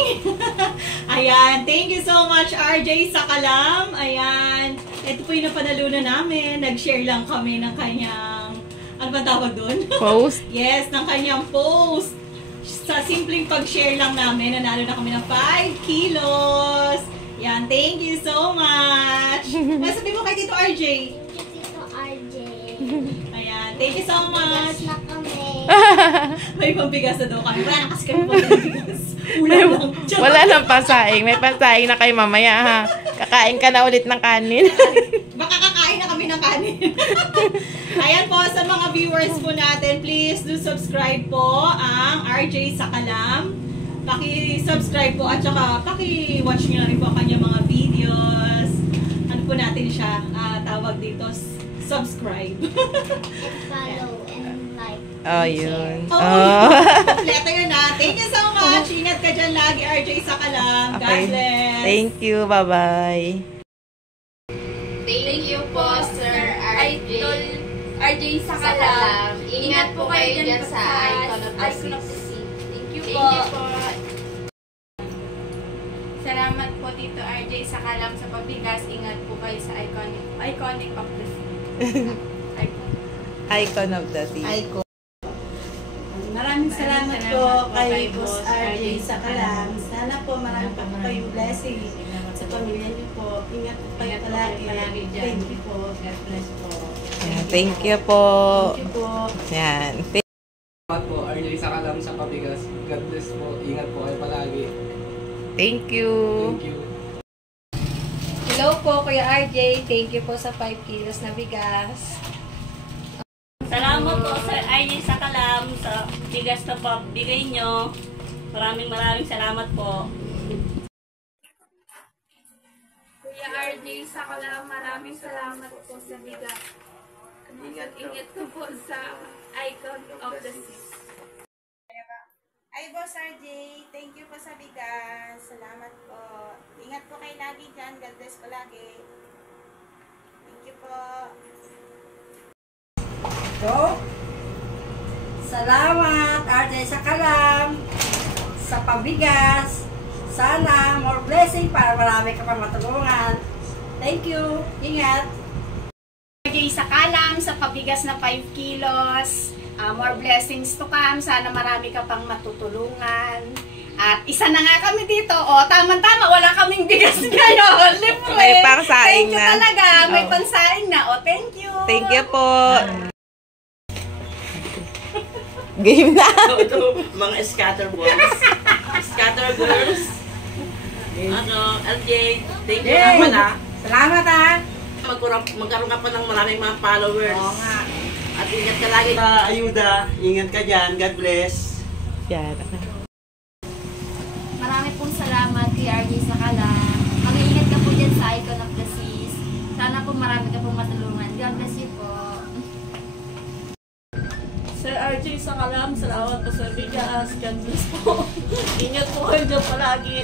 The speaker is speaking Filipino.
morning! Ayan, thank you so much RJ sa Kalam. Ayan, ito po yung napanalunan namin. Nag-share lang kami ng kanyang, ano ba tawag doon? Post? Yes, ng kanyang post. Sa simpleng pag-share lang namin, nanalo na kami ng 5 kilos. Yan, thank you so much. Sabi mo kay Tito RJ? Thank you, Tito RJ. Ayan, thank you so much. Bigas na kami. May pambigas na daw kami. Wala na kasi kami pambigas. Ulam lang. Wala nang pasaing. May pasaing na kayo mamaya ha. Kakain ka na ulit ng kanin. Baka kakain na kami ng kanin. Ayan po, sa mga viewers po natin, please do subscribe po ang RJ sa Kalam. Paki-subscribe po at saka paki-watch nyo na rin po ang kanyang mga videos. Ano po natin siya, tawag dito, subscribe. And follow and like. Oh, yun. Kompleto yun na. Thank you so much. Ingat ka dyan lagi, RJ sa Kalam. God bless. Thank you. Bye-bye. Thank you po, Sir Idol RJ sa Kalam. Ingat po kayo dyan sa Icon of the Sea. Thank you po. Salamat po Tito RJ sa Kalam sa pabigas. Ingat po kayo sa Iconic of the Sea. Icon of the Sea. Icon. Maraming salamat po kay Boss RJ sa Kalam. Sana po marami pa po kayong blessing sa pamilya niyo po. Ingat po kayo palagi. Thank you po. God bless po. Yeah, thank you po. Thank you po. Yan. Salamat po, RJ sa Kalam sa pabigas. God bless po. Ingat po kayo palagi. Thank you. Thank you. Hello po, Kuya RJ. Thank you po sa 5 kilos na bigas. Salamat po sa RJ sa Kalam sa bigas na pabigay nyo. Maraming salamat po. Kuya RJ sa Kalam, maraming salamat po sa bigas. Ingat ko po sa Icon of the Sea. Ay, Boss RJ, thank you po sa bigas. Salamat po. Ingat po kayo lagi dyan. God bless po lagi. Thank you po. Salamat, RJ sa Kalam, sa pabigas. Sana more blessing para marami ka pang matulungan. Thank you. Ingat. RJ sa Kalam sa pabigas na 5 kilos. More blessings to come. Sana marami ka pang matutulungan. At isa na nga kami dito. O, tama-tama. Wala kaming bigas ngayon. Libre. May pangsaing na. Thank you talaga. May pansaing na. O, thank you. Thank you po. Game na. Ito, mga scatterballs. Scatterballs. LJ, thank you naman ha. Salamat ha. Magkaroon ka pa ng maraming mga followers. Oo nga. At ingat ka lagi. Ayuda, ingat ka dyan. God bless. Yan. Marami pong salamat kay RJ sa Kalam. Mag-iingat ka po dyan sa Icon of the Seas. Sana po marami ka pong matulungan. God bless you po. Sir RJ sa Kalam, salamat po sa bigas. God bless po. Ingat po kayo dyan palagi.